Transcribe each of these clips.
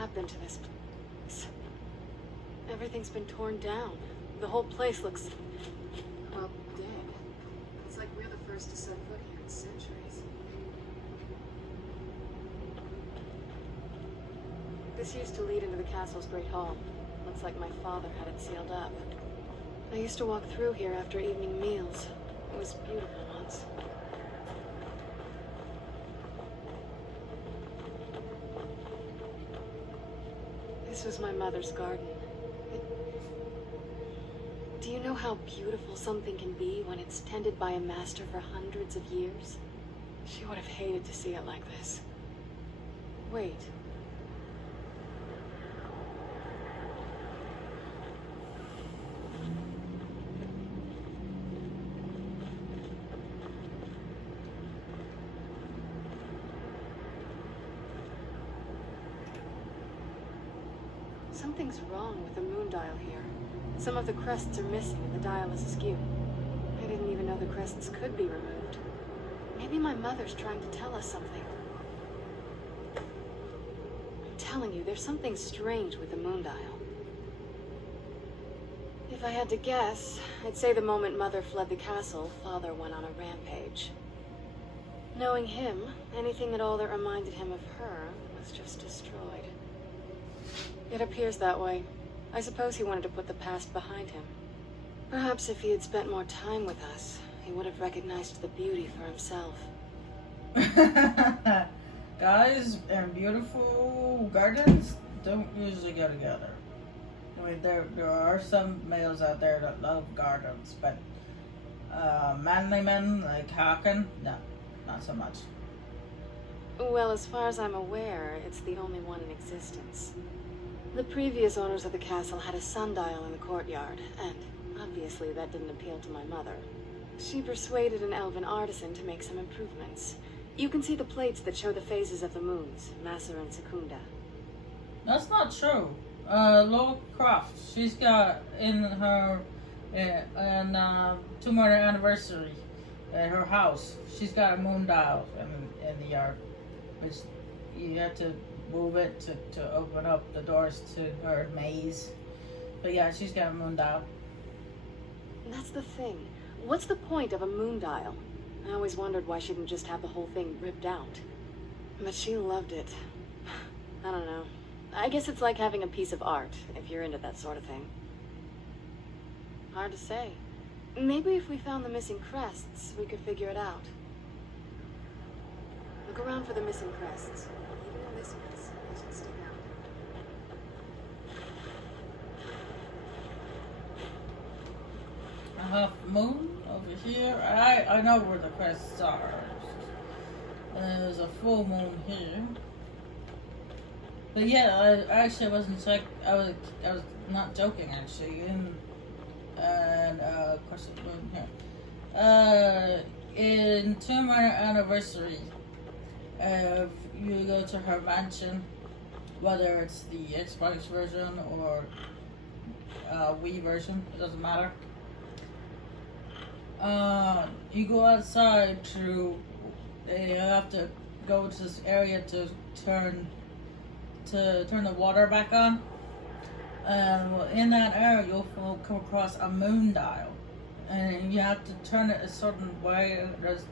happened to this place? Everything's been torn down. The whole place looks, well, dead. It's like we're the first to set foot here in centuries. This used to lead into the castle's great hall. Looks like my father had it sealed up. I used to walk through here after evening meals. It was beautiful once. This was my mother's garden. Do you know how beautiful something can be when it's tended by a master for hundreds of years? She would have hated to see it like this. Wait. Something's wrong with the moon dial here. Some of the crests are missing and the dial is askew. I didn't even know the crests could be removed. Maybe my mother's trying to tell us something. I'm telling you, there's something strange with the moon dial. If I had to guess, I'd say the moment Mother fled the castle, Father went on a rampage. Knowing him, anything at all that reminded him of her was just destroyed. It appears that way. I suppose he wanted to put the past behind him. Perhaps if he had spent more time with us, he would have recognized the beauty for himself. Guys and beautiful gardens don't usually go together. I mean, there are some males out there that love gardens, but manly men like Haken, no, not so much. Well, as far as I'm aware, it's the only one in existence. The previous owners of the castle had a sundial in the courtyard, and obviously that didn't appeal to my mother. She persuaded an elven artisan to make some improvements. You can see the plates that show the phases of the moons, Maser and Secunda. That's not true. Laura Croft, she's got in her 2-month anniversary at her house. She's got a moon dial in the yard, which you have to move it to open up the doors to her maze. But yeah, she's got a moon dial. That's the thing. What's the point of a moon dial? I always wondered why she didn't just have the whole thing ripped out. But she loved it. I don't know. I guess it's like having a piece of art, if you're into that sort of thing. Hard to say. Maybe if we found the missing crests, we could figure it out. Look around for the missing crests. Even in this mess, they should stick out. A half moon over here. I know where the crests are. There's a full moon here. But yeah, I actually wasn't like I was not joking actually. And of course the moon here. In 2-month anniversary, if you go to her mansion, whether it's the Xbox version or Wii version, it doesn't matter. You go outside to, you have to go to this area to turn the water back on. And in that area, you'll come across a moon dial, and you have to turn it a certain way. There's,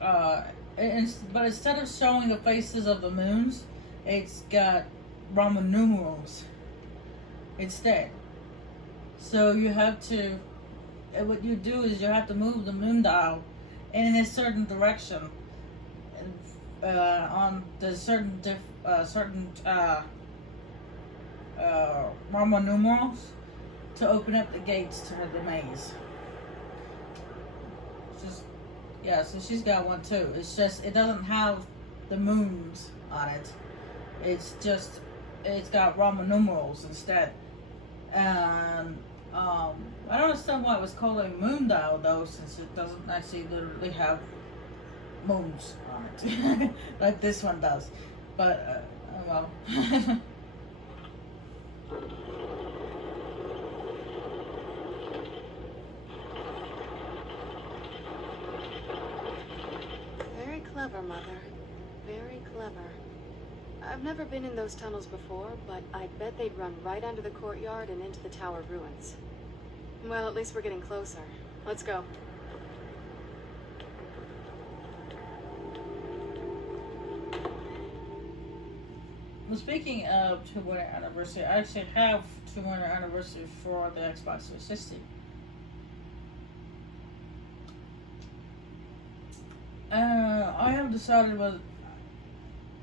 but instead of showing the faces of the moons, it's got Roman numerals instead. So you have to, what you do is you have to move the moon dial in a certain direction, on the certain Roman numerals to open up the gates to the maze. Just, yeah, so she's got one too. It's just, it doesn't have the moons on it. It's just, it's got Roman numerals instead. And I don't understand why it was called a moon dial though, since it doesn't actually literally have moons on it like this one does. But oh well. Very clever, Mother. Very clever. I've never been in those tunnels before, but I bet they'd run right under the courtyard and into the tower ruins. Well, at least we're getting closer. Let's go. Well, speaking of 200th anniversary, I actually have 200th anniversary for the Xbox 360. I haven't decided whether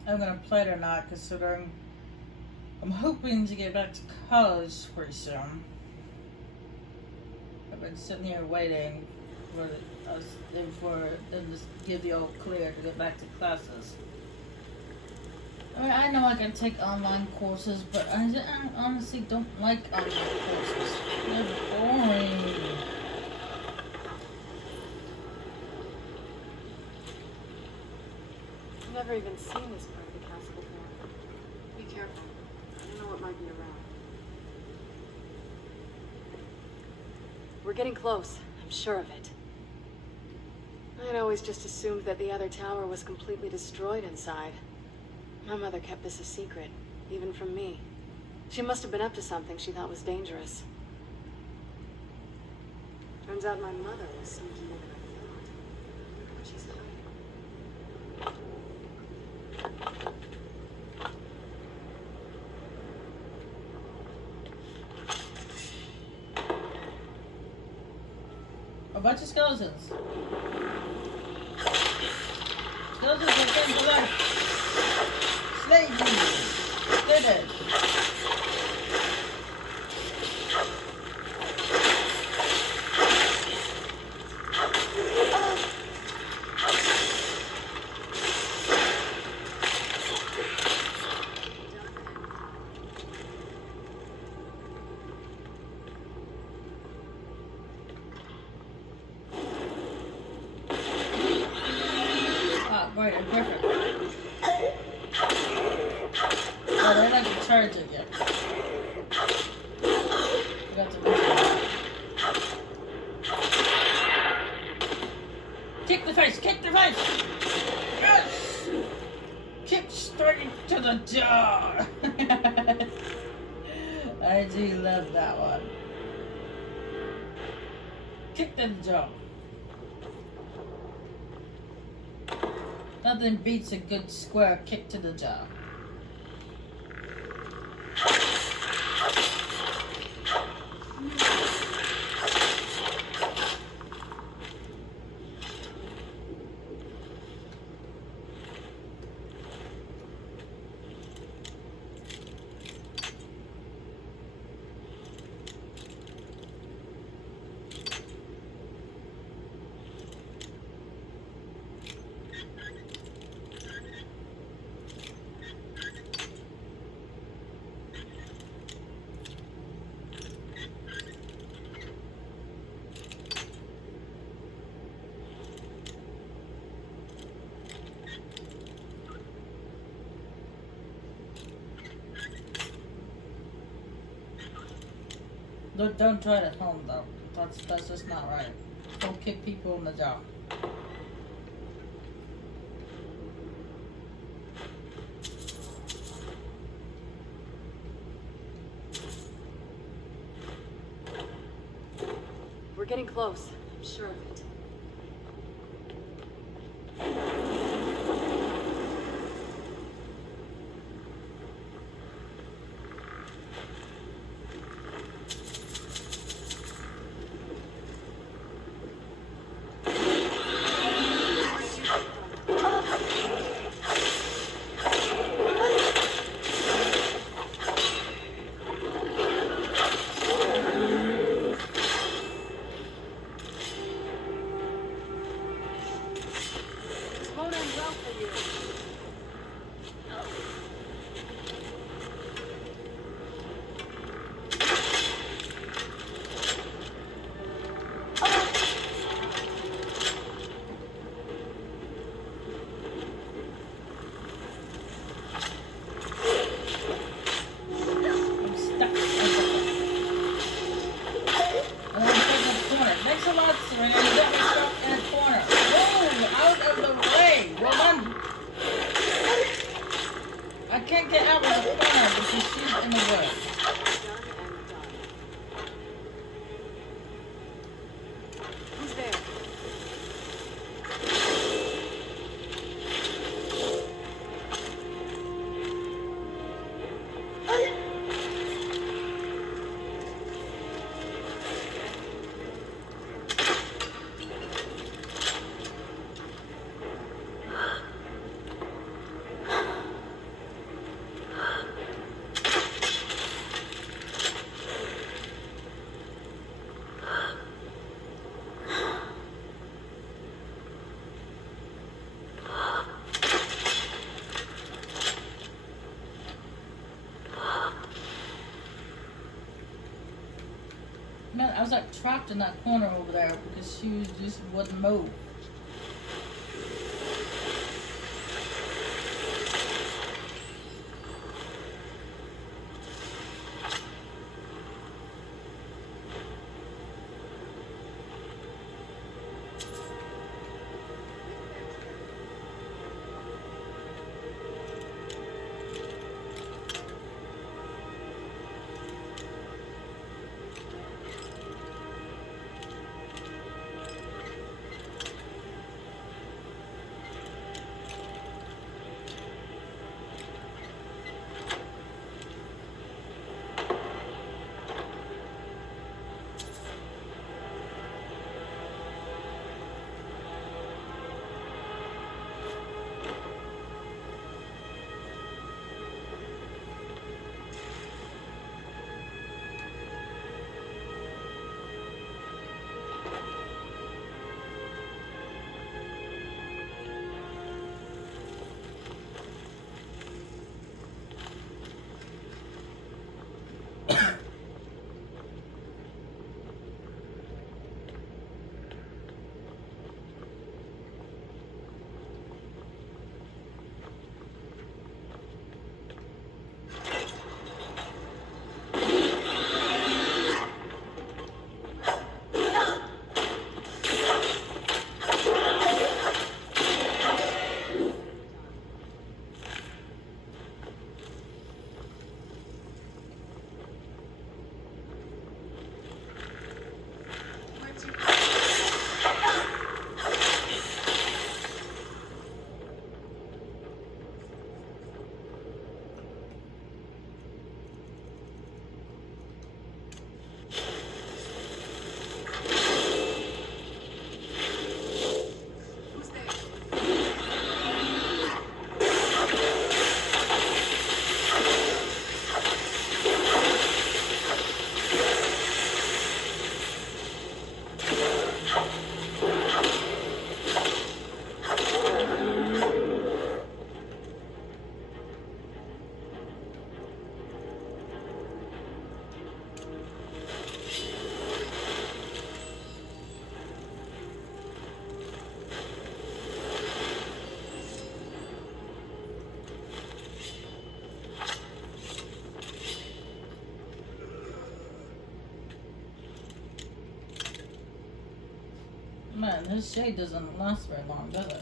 I'm going to play it or not, considering I'm hoping to get back to college pretty soon. I've been sitting here waiting for them to give the all clear to get back to classes. I mean, I know I can take online courses, but I honestly don't like online courses. They're boring. I've never even seen this part of the castle before. Be careful. I don't know what might be around. We're getting close. I'm sure of it. I'd always just assumed that the other tower was completely destroyed inside. My mother kept this a secret, even from me. She must have been up to something she thought was dangerous. Turns out my mother was sneakier than I thought. She's A bunch of skeletons. Skeletons are came to life. Slay me. Did it. Right, I'm perfect. Oh, I don't have to charge it yet. Forgot to mention that. Kick the face! Kick the face! Yes! Kick straight to the jaw! I do love that one. Kick to the jaw. Nothing beats a good square kick to the jaw. Don't try it at home though. That's just not right. Don't kick people in the jaw. We're getting close. I'm sure of it. can't get out of the corner because she's in the way. Done and done. Who's there? Man, I was like trapped in that corner over there because she was just wouldn't move. Man, this shade doesn't last very long, does it?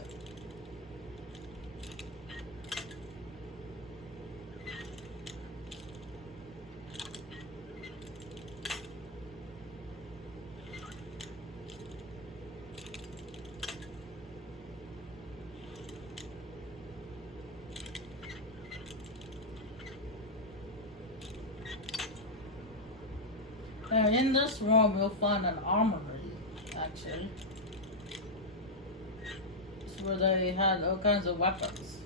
Now, in this room, you'll find an armory, actually. It's where they had all kinds of weapons.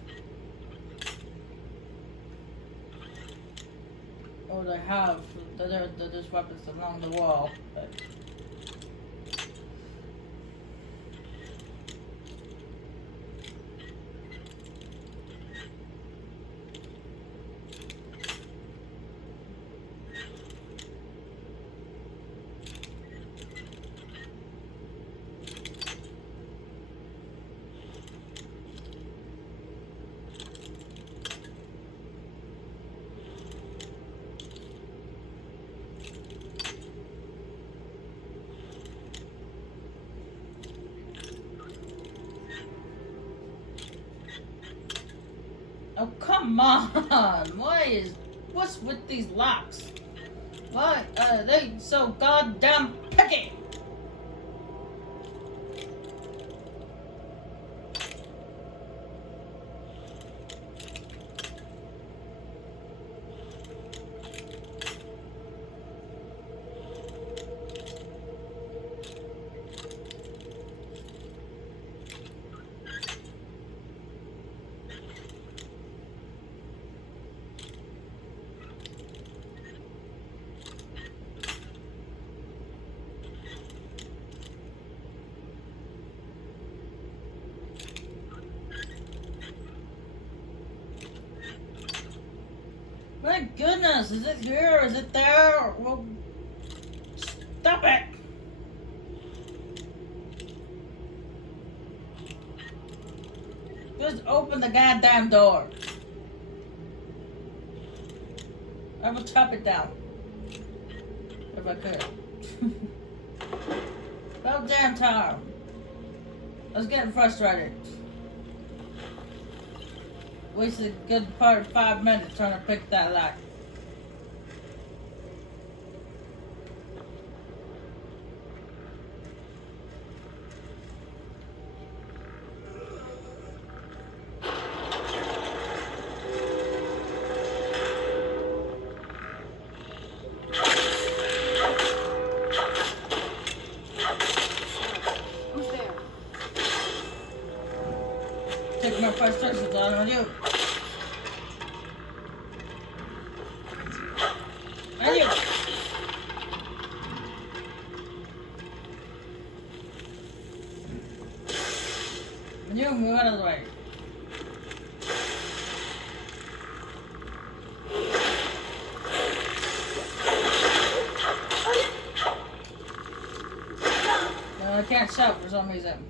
Or they have, there's weapons along the wall. But Come on! What's with these locks? Why are they so goddamn picky? My goodness, is it here? Is it there? Well, stop it! Just open the goddamn door. I will chop it down. If I could. About damn time. I was getting frustrated. Wasted a good part of 5 minutes trying to pick that lock. Who's there? Take my frustrations out on you. And you. And you move out of the way. No, I can't shout for some reason.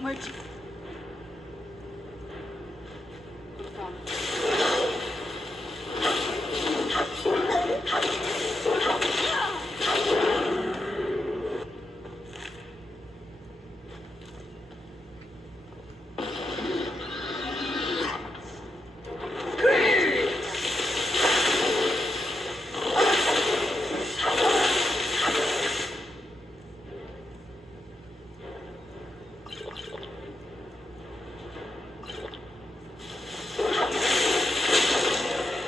Where'd you come?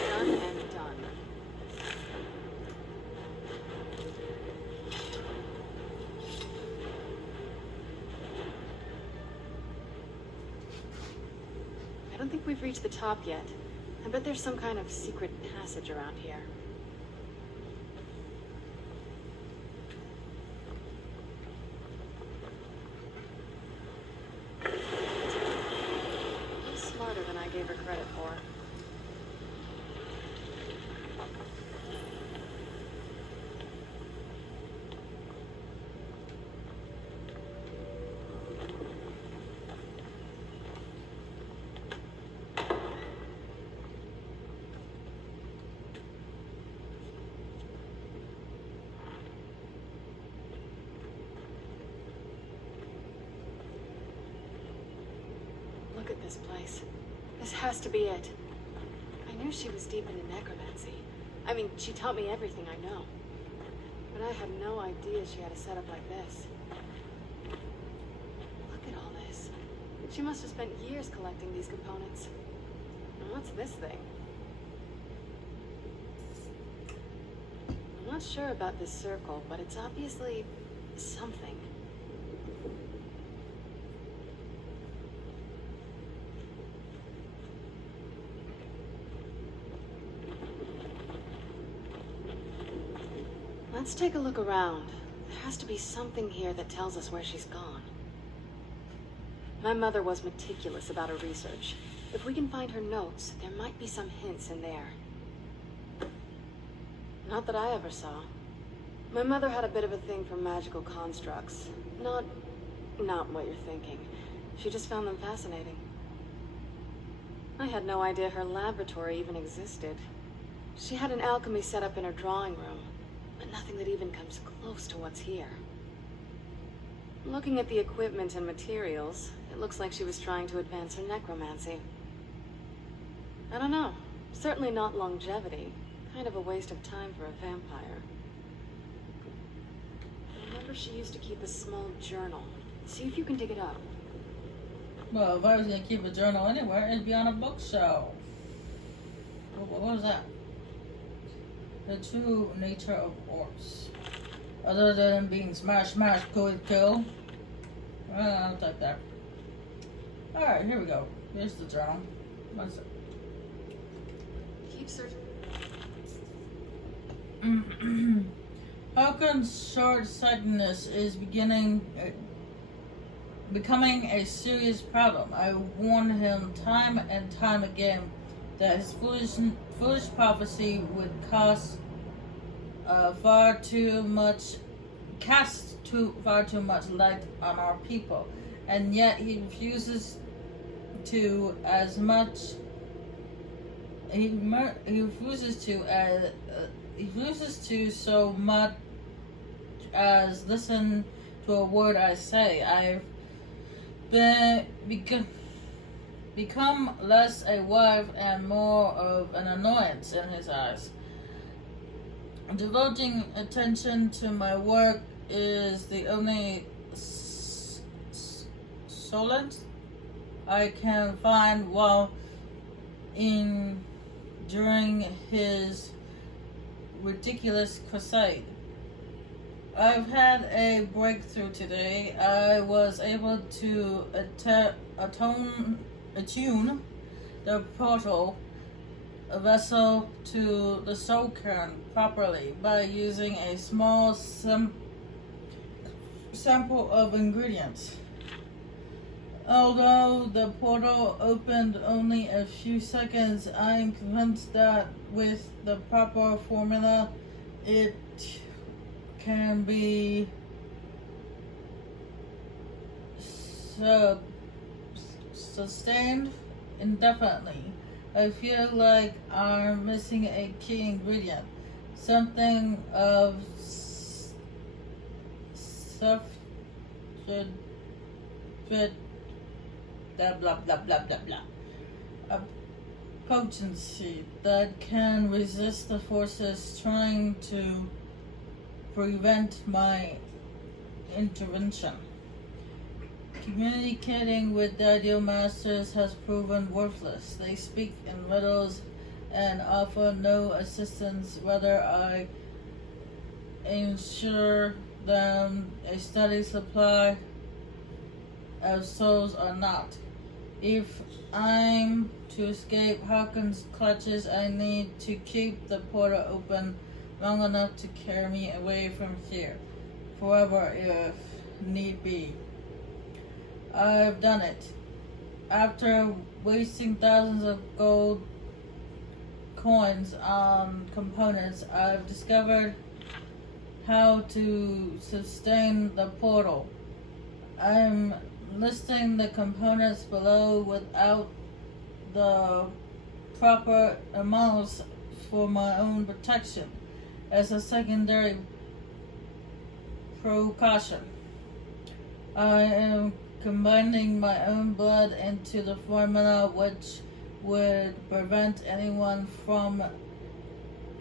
Done and done. I don't think we've reached the top yet. I bet there's some kind of secret passage around here. She's smarter than I gave her credit for. Look at this place. This has to be it. I knew she was deep into necromancy. I mean, she taught me everything I know. But I had no idea she had a setup like this. She must have spent years collecting these components. And what's this thing? I'm not sure about this circle, but it's obviously something. Let's take a look around. There has to be something here that tells us where she's gone. My mother was meticulous about her research. If we can find her notes, there might be some hints in there. Not that I ever saw. My mother had a bit of a thing for magical constructs. Not what you're thinking. She just found them fascinating. I had no idea her laboratory even existed. She had an alchemy set up in her drawing room, but nothing that even comes close to what's here. Looking at the equipment and materials, it looks like she was trying to advance her necromancy. I don't know. Certainly not longevity. Kind of a waste of time for a vampire. I remember she used to keep a small journal. See if you can dig it up. Well, if I was going to keep a journal anywhere, it'd be on a bookshelf. What was that? The true nature of orcs. Other than being smash, smash, kill. I'll take that. Alright, here we go. Here's the journal. What's it? Keep searching. Falcon's short-sightedness is becoming a serious problem. I warned him time and time again that his foolish prophecy would cast far too much light on our people, and yet he refuses to so much as listen to a word I say. I've become less a wife and more of an annoyance in his eyes. Devoting attention to my work is the only solace I can find while during his ridiculous crusade. I've had a breakthrough today. I was able to attune the portal vessel to the soul cairn properly by using a small sample of ingredients. Although the portal opened only a few seconds, I am convinced that with the proper formula, it can be sustained indefinitely. I feel like I'm missing a key ingredient, something of blah blah blah blah blah. A potency that can resist the forces trying to prevent my intervention. Communicating with the ideal masters has proven worthless. They speak in riddles and offer no assistance whether I ensure them a steady supply of souls or not. If I'm to escape Hawkins' clutches, I need to keep the portal open long enough to carry me away from here, forever if need be. I've done it. After wasting thousands of gold coins on components, I've discovered how to sustain the portal. I'm listing the components below without the proper amounts for my own protection as a secondary precaution. I am combining my own blood into the formula, which would prevent anyone from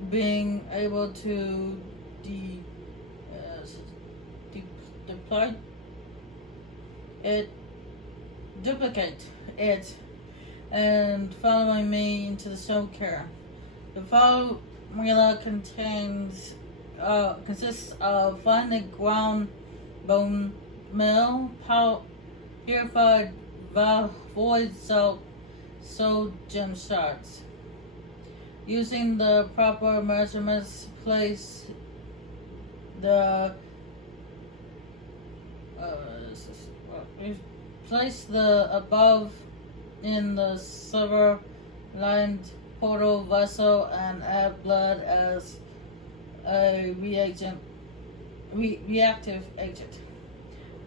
being able to deploy it duplicate it and following me into the soul care. The formula consists of finely ground bone meal, purified void salt, soul gem shards. Using the proper measurements, place the above in the silver-lined portal vessel and add blood as a reactive agent.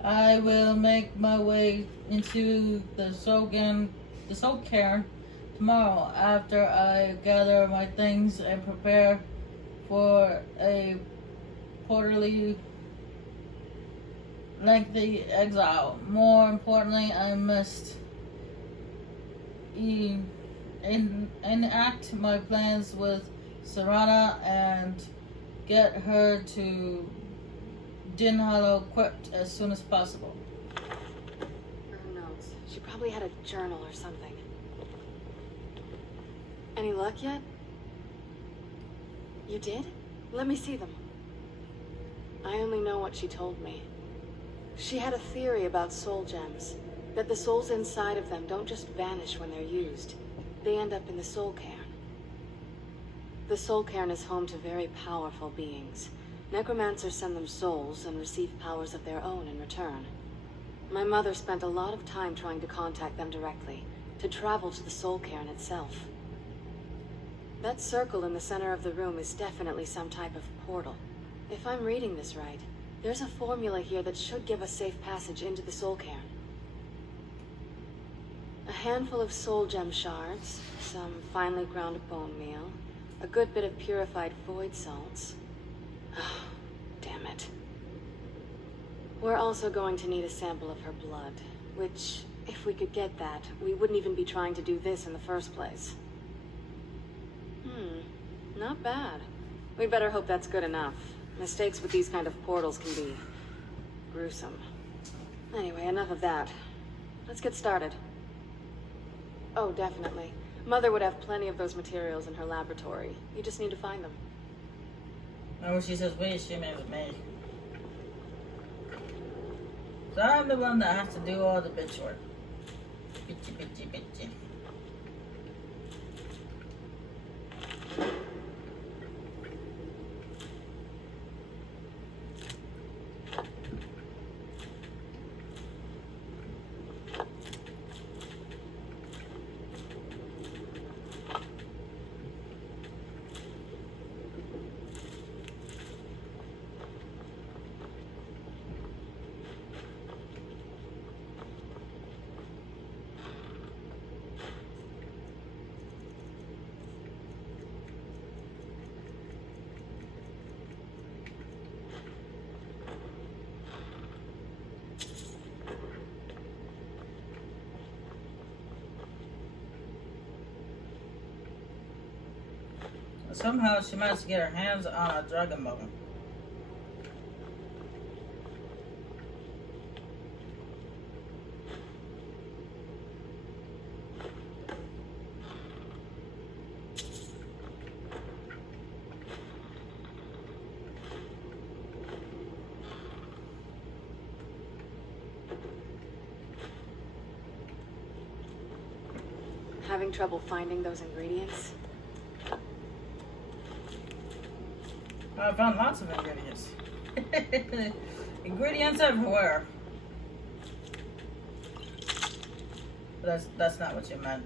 I will make my way into the soul cairn tomorrow after I gather my things and prepare for a quarterly lengthy exile. More importantly, I must enact my plans with Serana and get her to Din Hollow equipped as soon as possible. Her notes. She probably had a journal or something. Any luck yet? You did? Let me see them. I only know what she told me. She had a theory about soul gems, that the souls inside of them don't just vanish when they're used. They end up in the soul cairn. The soul cairn is home to very powerful beings. Necromancers send them souls and receive powers of their own in return. My mother spent a lot of time trying to contact them directly, to travel to the soul cairn itself. That circle in the center of the room is definitely some type of portal. If I'm reading this right, there's a formula here that should give us safe passage into the soul cairn. A handful of soul gem shards, some finely ground bone meal, a good bit of purified void salts. Oh, damn it. We're also going to need a sample of her blood, which, if we could get that, we wouldn't even be trying to do this in the first place. Not bad. We'd better hope that's good enough. Mistakes with these kind of portals can be gruesome. Anyway, enough of that. Let's get started. Oh, definitely. Mother would have plenty of those materials in her laboratory. You just need to find them. Oh, she says, wait, she means me. So I'm the one that has to do all the bitch work. Bitchy. Somehow she managed to get her hands on a dragon bone. Having trouble finding those ingredients? I found lots of ingredients. Ingredients everywhere. But that's not what you meant.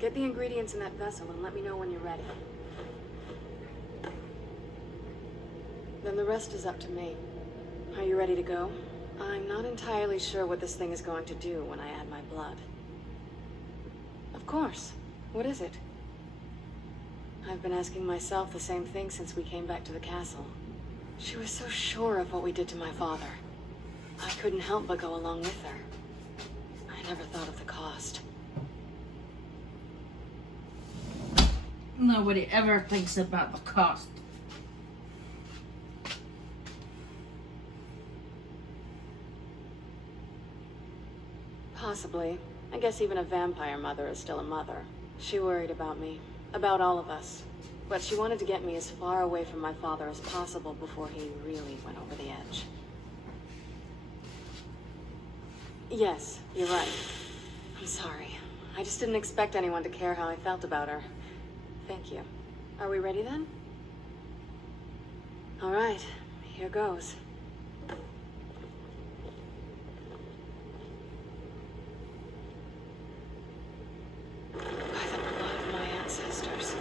Get the ingredients in that vessel and let me know when you're ready. Then the rest is up to me. Are you ready to go? I'm not entirely sure what this thing is going to do when I add my blood. Of course. What is it? I've been asking myself the same thing since we came back to the castle. She was so sure of what we did to my father. I couldn't help but go along with her. I never thought of the cost. Nobody ever thinks about the cost. Possibly. I guess even a vampire mother is still a mother. She worried about me. About all of us. But she wanted to get me as far away from my father as possible before he really went over the edge. Yes, you're right. I'm sorry. I just didn't expect anyone to care how I felt about her. Thank you. Are we ready then? All right, here goes. By the blood of my ancestors.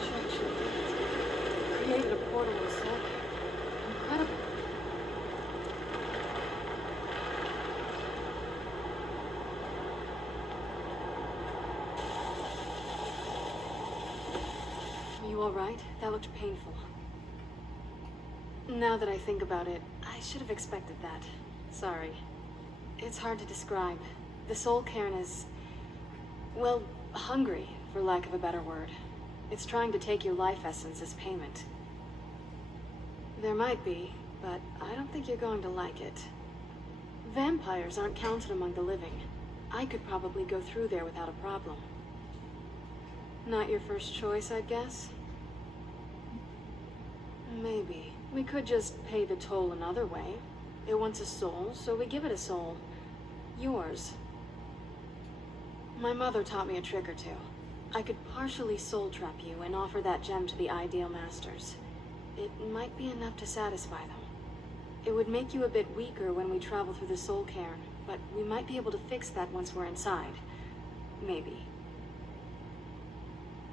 She actually created a portal in Soul. Incredible. You all right? That looked painful. Now that I think about it, I should have expected that. Sorry. It's hard to describe. The soul cairn is, well, hungry, for lack of a better word. It's trying to take your life essence as payment. There might be, but I don't think you're going to like it. Vampires aren't counted among the living. I could probably go through there without a problem. Not your first choice, I'd guess? Maybe. We could just pay the toll another way. It wants a soul, so we give it a soul. Yours. My mother taught me a trick or two. I could partially soul trap you and offer that gem to the ideal masters. It might be enough to satisfy them. It would make you a bit weaker when we travel through the soul cairn, but we might be able to fix that once we're inside. Maybe.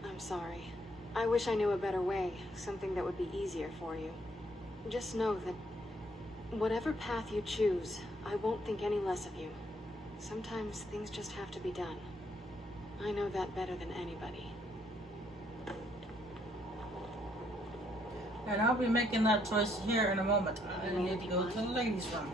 I'm sorry. I wish I knew a better way, something that would be easier for you. Just know that whatever path you choose, I won't think any less of you. Sometimes things just have to be done. I know that better than anybody. And I'll be making that choice here in a moment. I need to go to the ladies' room.